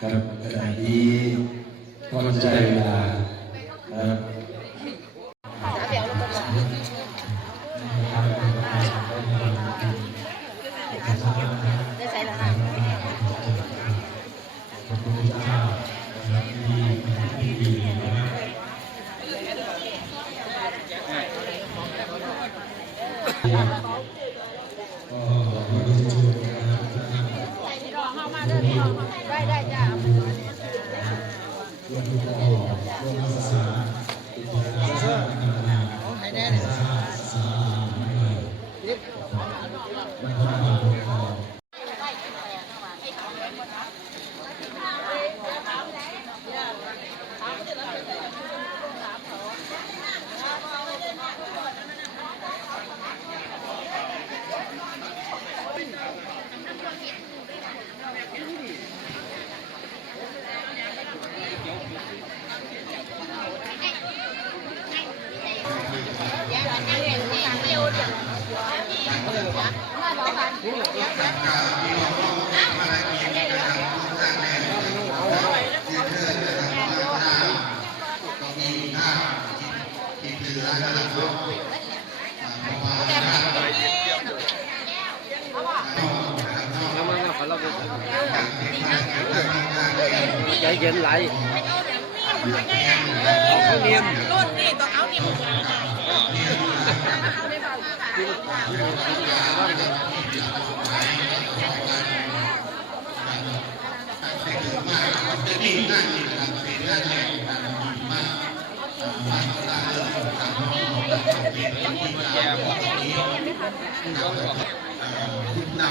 ครับขณะนี้ก็จะได้เวลา น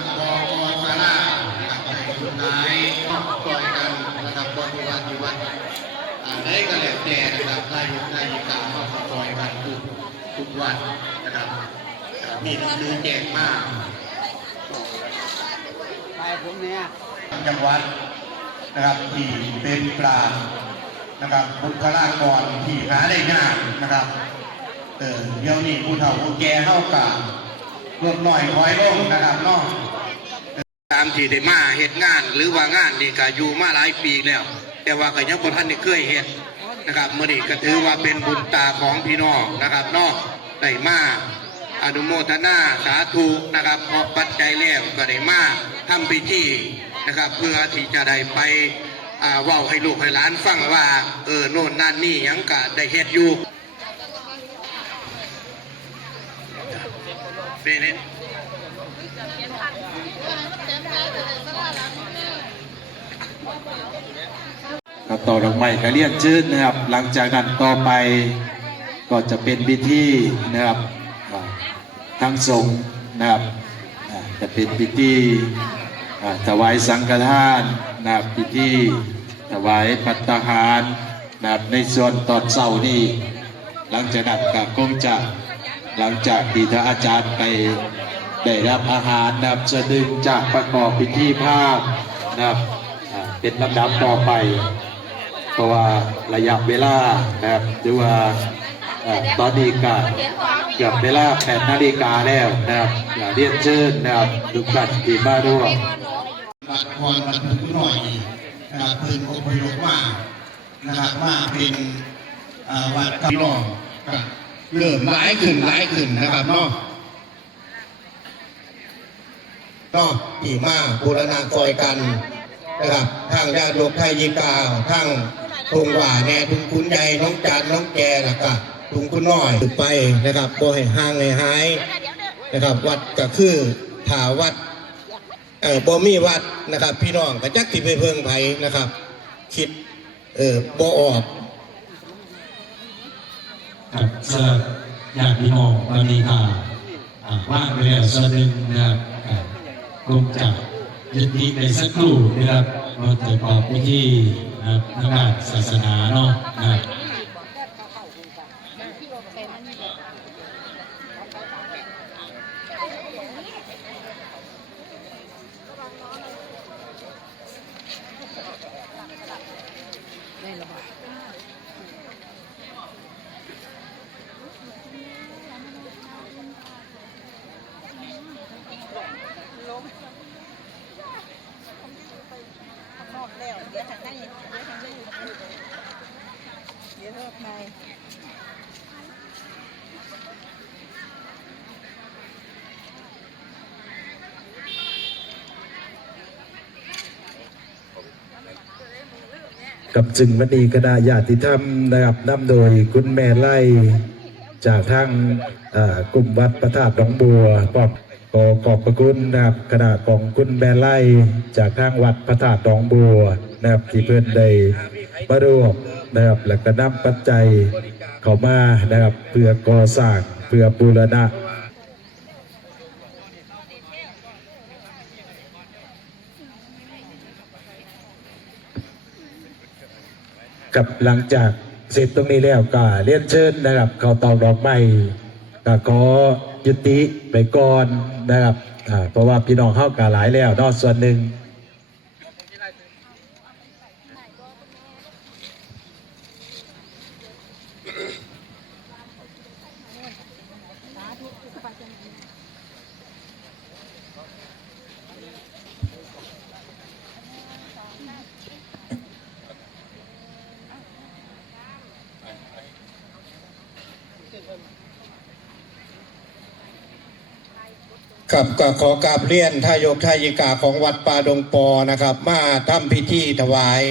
ำบอปอสารากับในสุดท้ายปล่อยกันนะครับบริวันอยู่วันอ่าได้ก็แล้วแต่นะครับรายยุรายกาเข้ามาปล่อยกันทุกทุกวันนะครับ นังสือแจกมากไปผมเนี่ยจังหวัดนะครับที่เป็นปรานะครับบุคลากรที่หาได้ยากนะครับเออเดี๋ยวนี้ผู้เฒ่าผู้แก่เข้ากับลดหน่อยคอยลงนะครับเนาะตามที่ได้มาเหตุงาน หรือว่างานนี่ก็อยู่มาหลายปีแล้ว แต่ว่าก็ยังบ่ทันได้เคยเฮ็ดนะครับมื้อนี้ก็ถือว่าเป็นบุญตาของพี่น้องนะครับเนาะได้มา อนุโมทนาสาธุนะครับเพราะปัจจัยแล้วก็ได้มาทำพิธีนะครับ เพื่อที่จะได้ไปอ่าเว้าให้ลูกให้หลานฟังว่า เออโน่นนั่นนี่ยังก็ได้เฮ็ดอยู่เป็นนี่ครับต่อดอกไม้ก็เรียนชื่นนะครับ หลังจากนั้นต่อไปก็จะเป็นพิธีนะครับ ทางสงฆ์นะครับจะเป็นพิธีถวายสังฆทานนะครับพิธีถวายปัตตาหารนะครับในส่วนตอนเช้านี้หลังจากนั้นก็คงจะหลังจากที่ท่านอาจารย์ไปได้รับอาหารนะครับจะดึงจากประกอบพิธีภาพนะครับเป็นลำดับต่อไป เพราะว่าระยะเวลานะครับหรือว่า ตอนนี้ก็เกือบเวลา8นาฬิกาแล้วนะครับอย่าเรียนเชิญนะครับทุกท่านที่มาร่วมบัดพรบัดทุกหน่อยนะครับเพิ่นอพยพมานะครับมาเป็นอาวัดกับพี่องก็เริ่มหลายขึ้นหลายขึ้นนะครับเนาะก็ที่มาบูรณาซอยกันนะครับทั้งญาติโยมไทยยิกาทั้งทงหว่าแน่ทุงคุณใหญ่น้องจันน้องแกแล้วก็ ทุงคุณน้อยไปนะครับบ่ให้ห่างให้หายนะครับ วัดก็คือถาวัดเออบ่มีวัดนะครับ พี่น้องก็จักสิไปเพิ่งไผนะครับ คิดเออบ่ออกกับสำหรับญาติพี่น้องตอนนี้ค่ะอ่าว่างไปแล้วส่วนหนึ่งนะครับอ่าคงจะยุติในสักครู่นะครับเราจะประกอบพิธีนะครับทางด้านศาสนาเนาะนะครับ กับจึงวันนี้คณะญาติธรรมนะครับนำโดยคุณแม่ไล่จากทางอ่อกลุ่มวัดพระธาตุหนองบัวปอบขอขอบพระคุณนะครับคณะของคุณแม่ไล่จากทางวัดพระธาตุหนองบัวนะครับที่เพื่อนได้มาร่วมนะครับและก็นำปัจจัยเข้ามานะครับเพื่อก่อสร้างเพื่อบูรณะ กับหลังจากเสร็จตรงนี้แล้วก็เรียนเชิญนะครับ เขาตอกดอกไม้ก็ขอยุติไปก่อนนะครับอ่าเพราะว่าพี่น้องเข้ากาหลายแล้วนอกส่วนหนึ่ง ครับก็ขอกราบเรียนทายกทายิกาของวัดป่าดงปอนะครับ มาทำพิธีถวาย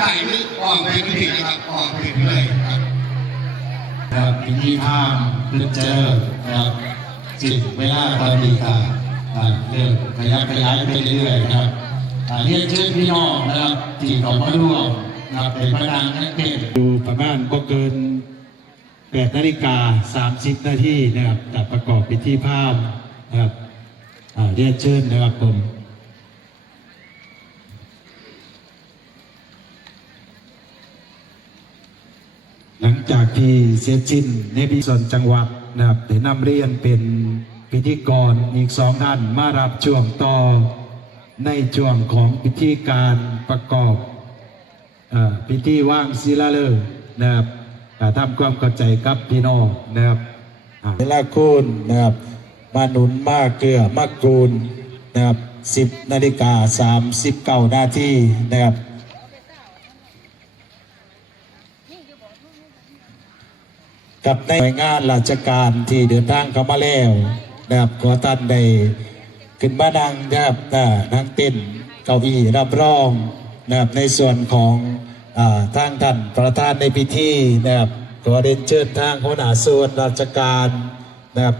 ใต้ลึกออกไปทั้งทิศนะครับออกไปเลยครับครับพิธีพามเพื่อเจอครับจึงเวลาตอนนี้ค่ะเริ่มขยับขยายไปเรื่อยๆครับเรียนเชิญพี่น้องนะครับที่เขามาร่วมนะครับเป็นประธานนักเทศน์ดูประมาณก็เกิน8นาฬิกา30นาทีนะครับจะประกอบพิธีพราหมณ์นะครับเรียนเชิญนะครับผม หลังจากที่เสร็จสิ้นในพิส่วนจังหวัดนะครับได้นำเรียนเป็นพิธีกรอีกสองท่านมารับช่วงต่อในช่วงของพิธีการประกอบอพิธีว่างศิลาฤกษ์นะครับทำความเข้าใจกับพี่น้องนะครับเวลาคูณนะครับมาหนุนมาเกลือมากูลนะครับ10นาฬิกา39นาทีนะครับ กับในหน่วยงานราชการที่เดินทางเข้ามาแล้วนะครับขอท่านได้ขึ้นมานังนะครับนั่งเต้นเก้าอี้รับรองนะครับในส่วนของอทางท่านประธานในพิธีนะครับขอเรียนเชิญทางหัวหน้าส่วนราชการนะครับ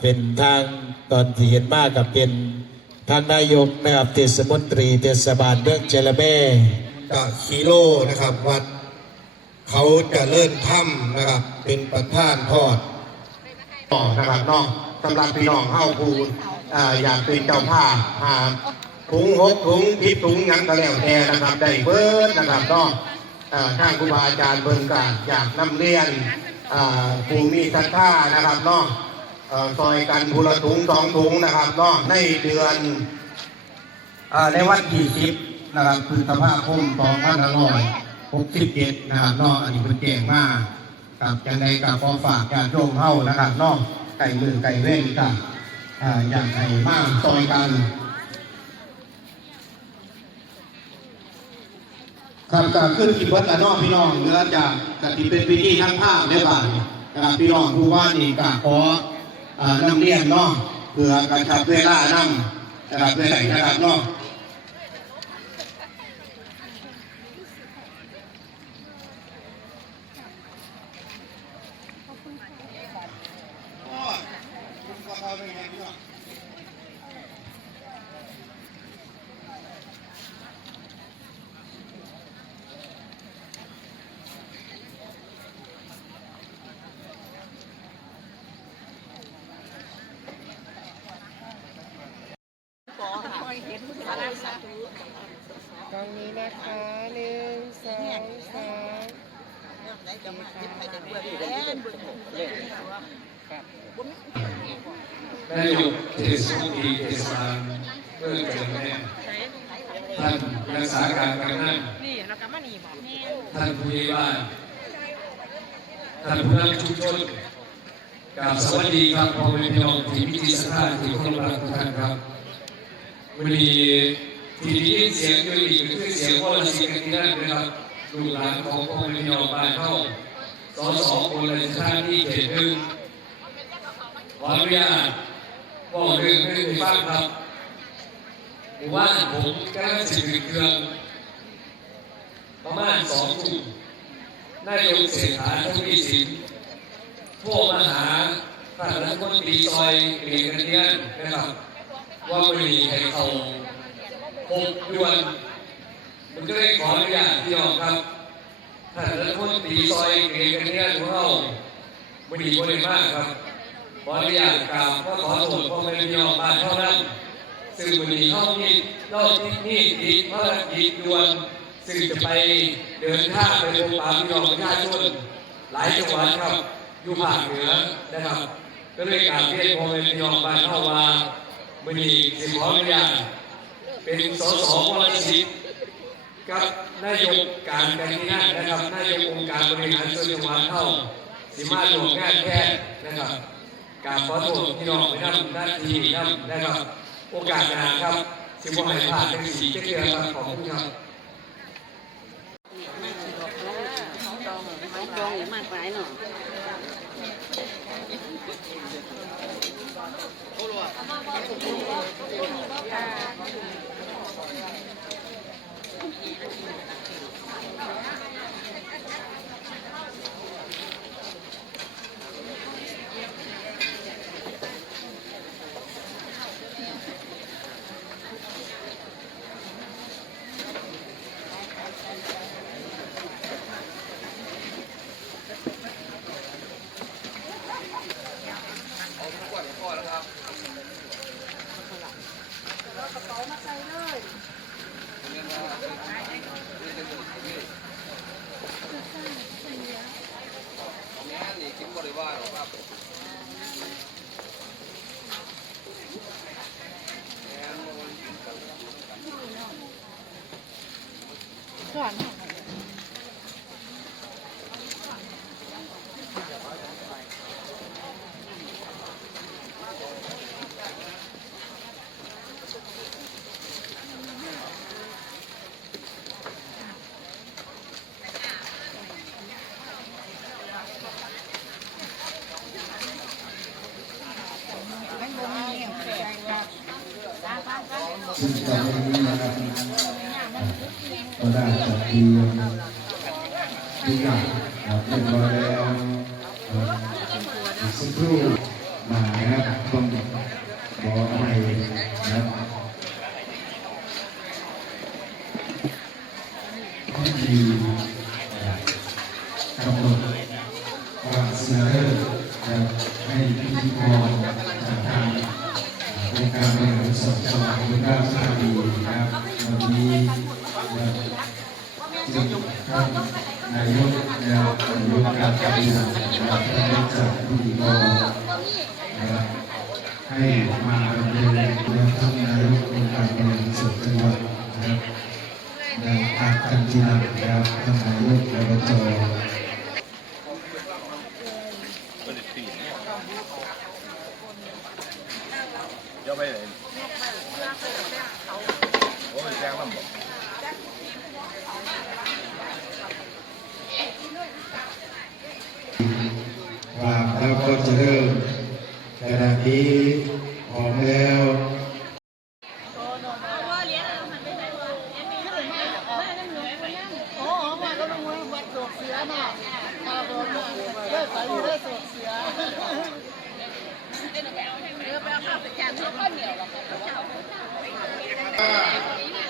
เป็นทางตอนที่เห็นมากกับเป็นทางนายกนะครับเทศมนตรีเทศบาลเมืองเจรเบ้ก็ฮีโรนะครับวัด เขาจะเลิ่นถ้ำนะครับ เป็นประธานทอดต่อนะครับเน้องสำหรับพี่น้องเข้าภูอ่าอยากเป็นเจ้าภาพหาถุงหกถุงทิพถุงหยังก็แล้วแต่นะครับได้เบิร์ดนะครับเน้องอ่าทางครูบาอาจารย์เบิ่งกาอยากนำเรียนอ่าผู้มีศรัทธานะครับเน้องเอ่อซอยกันภูละถุงสองถุงนะครับเน้องในเดือนอ่าในวันที่สิบนะครับพฤษภาคมสองพันห้าร้อย หกสิบเจ็ดนะครับนอกอันนี้เป็นแจ้งมากับจังใดกับขอฝากการโยมเฮานะครับนอกไก่มือไก่เว้นกับอย่างไรมากซอยกันครับก็ขึ้นกิจวัตรนอกพี่น้องเนื่อจากกติเป็นพิธีทั้งภาพเรียบร้อยนะครับพี่น้องผู้ว่านี่ก็ขออ่านำเรียนนาะเพื่อกระชับเวลานำนะครับเวลานะครับนาะตรงนี้นะคะหนึ่งสองสาม นายกเทศมนตรีเทศบาลเพื่อเกิดแม่ท่านรักษาการกำนัน นี่เรากำมานี่บอก ท่านผู้ใหญ่บ้านท่านผู้นำชุมชนกราบสวัสดีครับพ่อแม่พี่น้องที่มิตรสถาที่เคารพรักทุกท่านครับวันนี้ที่ได้ยินเสียงอยู่นี่ก็คือเสียงวอลสีกันที่นั่นนะครับลูกหลานของพ่อแม่พี่น้องบ้านเข้าสอสอคนในสถานที่เขตหนึ่งขออนุญาตบอกเรื่องให้ฟังครับว่าผมกำลังสิบเครื่อง ประมาณสองทุ่มนายกเศรษฐาทวีสินโทรมหาท่านรัฐมนตรีซอยเอกกันเทียนนะครับ ว่าไม่มีให้เขาหกดือนมันก็เลยขออนุญาตพี่น้องครับท่านรัฐมนตรีซอยเอกกันเทียนของเราไม่ดีคนมากครับขออนุญาตกราบก็ขอโทษพ่อแม่พี่น้องบ้านเท่านั้นซึ่งวันนี้เขามีเราที่นี่ติดภารกิจด่วน ซึ่งจะไปเดินทางไปพบปะพี่น้องประชาชนหลายจังหวัดครับอยู่ภาคเหนือนะครับ ก็เลยการเรียนพ่อแม่พี่น้องบ้านเข้าว่ามื่อนี้สิขออนุญาตเป็นสสวรสิทธิ์กับนายกการการงานนะครับนายกองค์การบริหารส่วนจังหวัดเข้าสิมาร่วมงานแทนนะครับกราบขอโทษพี่น้องไปนำหน้าที่นำนะครับ โอกาสหน้าครับสิบ่ให้พลาดเป็นสีเกลือครับขอบคุณครับ ไม้ตรงหรือไม้ปลายเนาะ ซึ่งตอนนี้นะครับก็ได้จัดเตรียมทุกอย่าง เดี๋ยวไปไหนโอ้ยแจ้งลำบากครับแล้วก็จะเริ่มขณะนี้ออกแล้ว โอ้โหมาก็ลงมาวัดโศกเสือมาครับผมเลิกไปเลิกโศกเสือ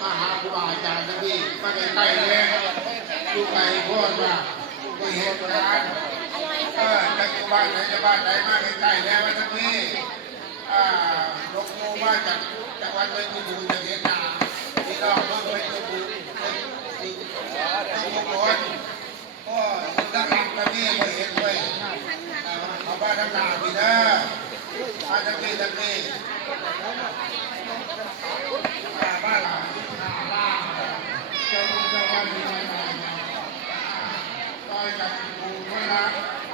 มาหาครูบาอาจารย์ทั้งที่มาใกล้ๆเลยลูกไก่พ่อว่าก็เห็นร้านเออจะอยู่บ้านไหนจะบ้านไหนมาใกล้ๆแล้วทั้งนี้อ่าหลวงปู่มาจากจากวัดไว้ที่ดูจะเห็นตาที่เราเพิ่งไปดูดูดูคนก็ตั้งหลักกันนี่ก็เห็นด้วยเขาบ้า นทั้งหนาพี่นะมาทั้งนี้ทั้งนี้บ้านหลังเจ้าเจ้าวันนี้มาต่อยกับปู่พระ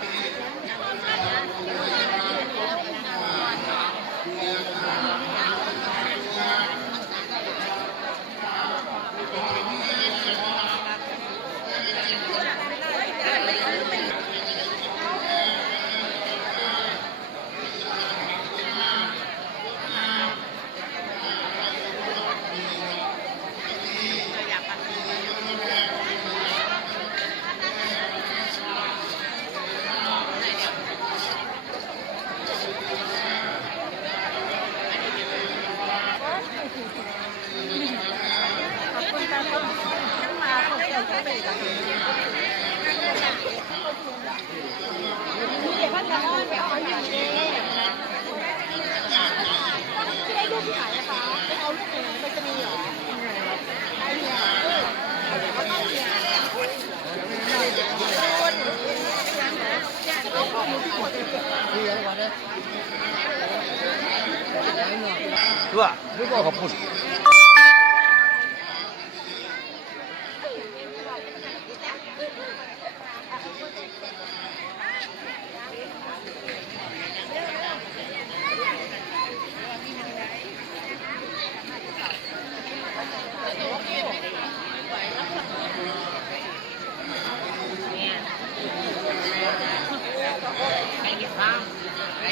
ที่ปูเลยมา ได้รูปที่ไหนนะคะไปเอารูปไหนไปจะมีเหรอไอ้ เนี่ยเขาต้องเรียนเอาข้อมูลที่หมดเลยด้วยไม่บอกขอบคุณ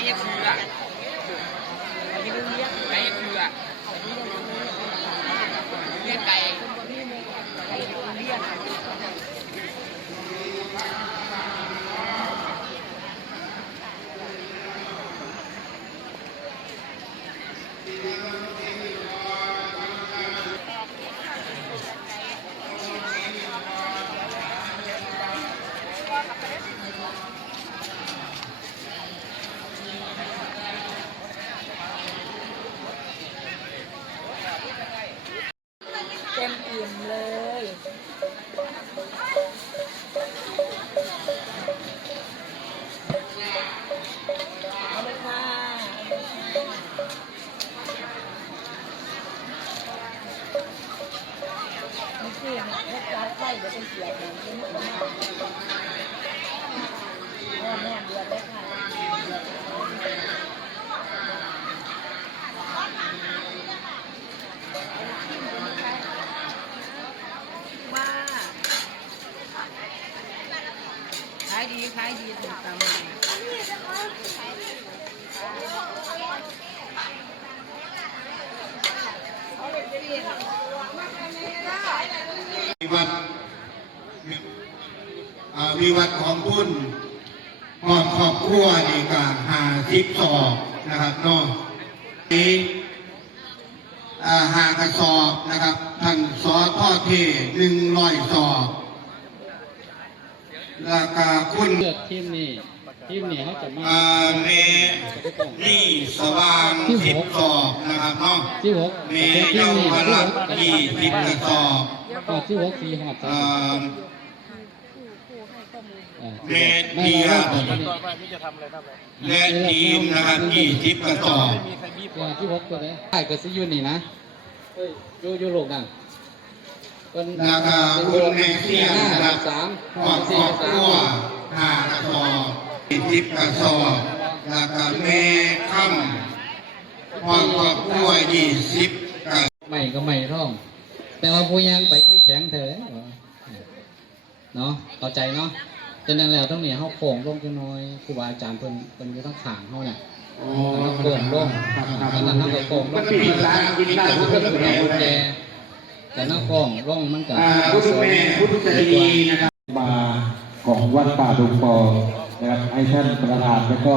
เเดี๋ยวเป็นเสียงอย่างนี้มันมากโอ้แม่เดือดเลยค่ะว่าขายดีขายดีถึงตำมีวัดอ่า มีวัดของบุญพร้อมครอบครัวนี่ก็หาทิพสอบนะครับเนาะนี้อ่าหากระสอบนะครับท่านสอทอเทหนึ่งร้อยสอบราคาคุณเลือกทีมนี้ทีมนี้เขาจะมาอ่าเมนี่สว่างทิพสอบนะครับเนาะที่หกเมเยาวรัตน์ยี่ทิพกระสอบก็ที่หกสี่หอ ดอ่าเมไม่เดียเราและทีมนะครับยี่ทิพกระสอบที่หกตัวไหนใช่ก็ซิยูนี่นะเฮ้ยยูยูโลกนั่นเป็นราคาคุณแม่เสียงห้านะครับสามครอบคสี่รัสามวหากระสอบทิพกระสอบราคาแม่ค่ำความครอบครัวยี่สิบกระไม่ก็ไม่ร่อง แต่ว่าผู้ยังไปคือแข็งเถอะเนาะเข้าใจเนาะ ฉะนั้นแล้วต้องเนี่ยเขาโค้งลงจังน้อยครูบาอาจารย์เพิ่นเพิ่นอยู่ทั้งขางเขาเนี่ยแล้วโค้งลงฉะนั้นเขาก็โค้งลงที่ร้านกินได้ทุกคนเป็นกุญแจแต่หน้าโค้งลงมันก็พุทธแม่พุทธสตรีนะครับมาของวัดป่าดงปอนะครับให้ท่านประธานแล้วก็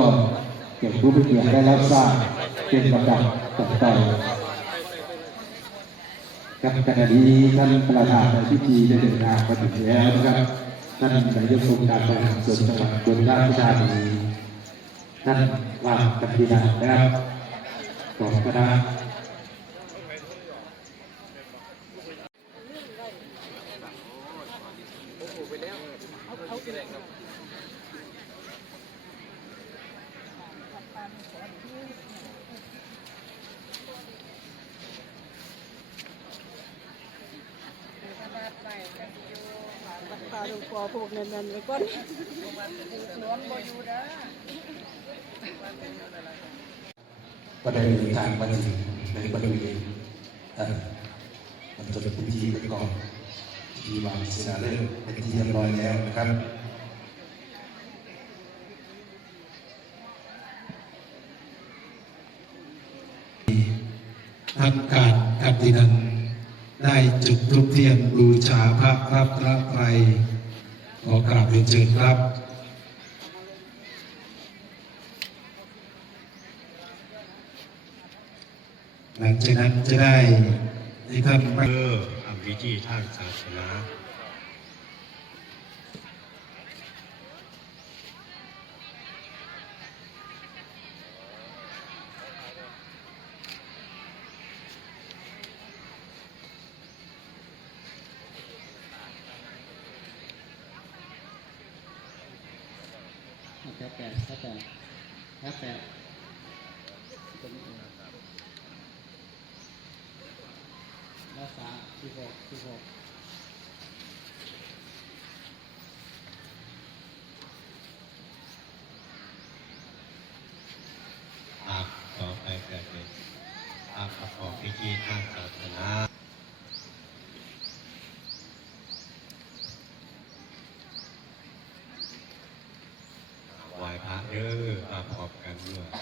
เก็บผู้มีเกียรติได้รับทราบเป็นลำดับต่อไปครับขณะนี้ท่านประธานในพิธีได้เดินทางมาถึงแล้วนะครับ ท่านนายกองค์การบริหารส่วนจังหวัดบุรีรัมย์ธานีท่านวางปฏิบัตินะครับของคณะ นั้นนั่นแล้วก็ก็ได้เดินทางมาถึงในบริเวณมันจะเป็นพิธีประกอบพิธีวางศิลาฤกษ์เป็นที่เรียบร้อยแล้วนะครับทำการกันที่นั้นได้จุดทูปเทียนบูชาพระรับพระไตร ขอกราบเรียนเชิญครับ หลังจากนั้นจะได้ที่ท่านเออทำพิธีทางศาสนา แค่แปดแค่แปดแค่แปดรักษาที่หกที่หก yeah.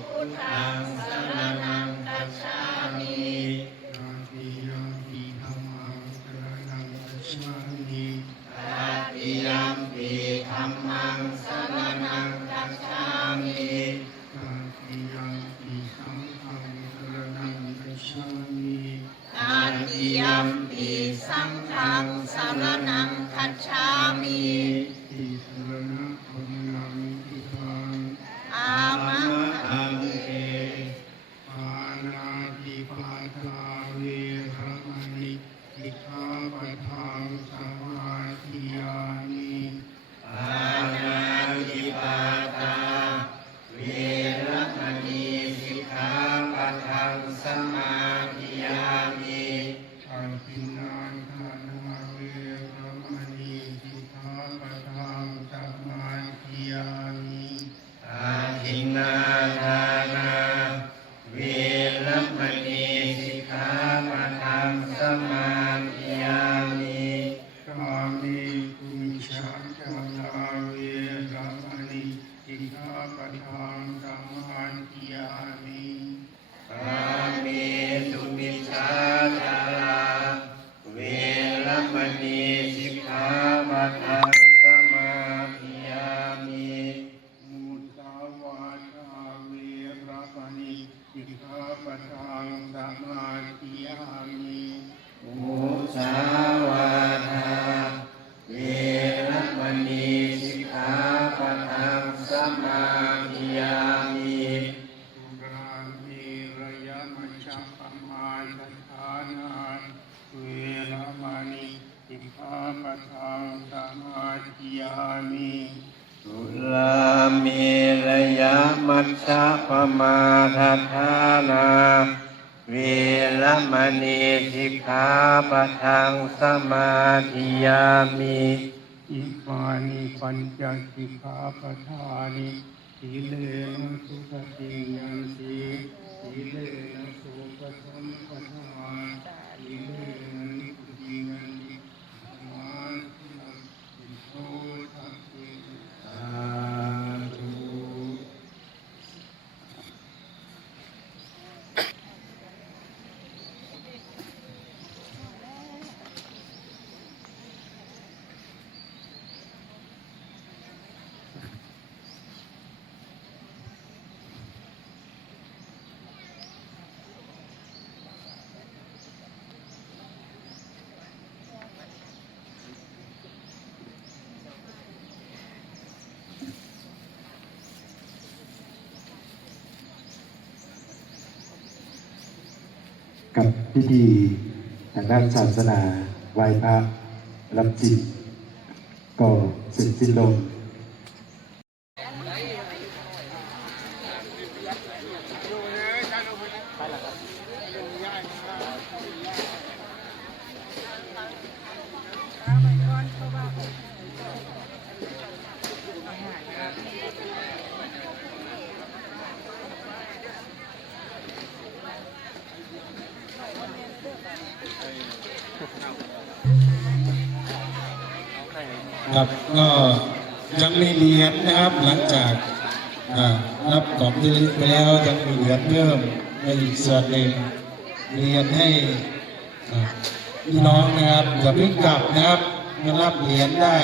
葡萄 มาทัฏานาวีรมณีสิกขาปะทังสมาธิยามิอิปานิปัญจสิกขาปะทานิสีเลนะสุขติยันสีสีเลนะสุขสมปทานสีเลน กับพิธีทางด้านศาสนาไหว้พระรับจิตก็เสร็จสิ้นลง ครับก็ยังมีเหรียญนะครับหลังจากรับกองที่ไปแล้วยังมีเหรียญเพิ่มในอีกส่วนหนึ่งเรียนให้พี่น้องนะครับอย่าเพิ่งกลับนะครับมารับเหรียญได้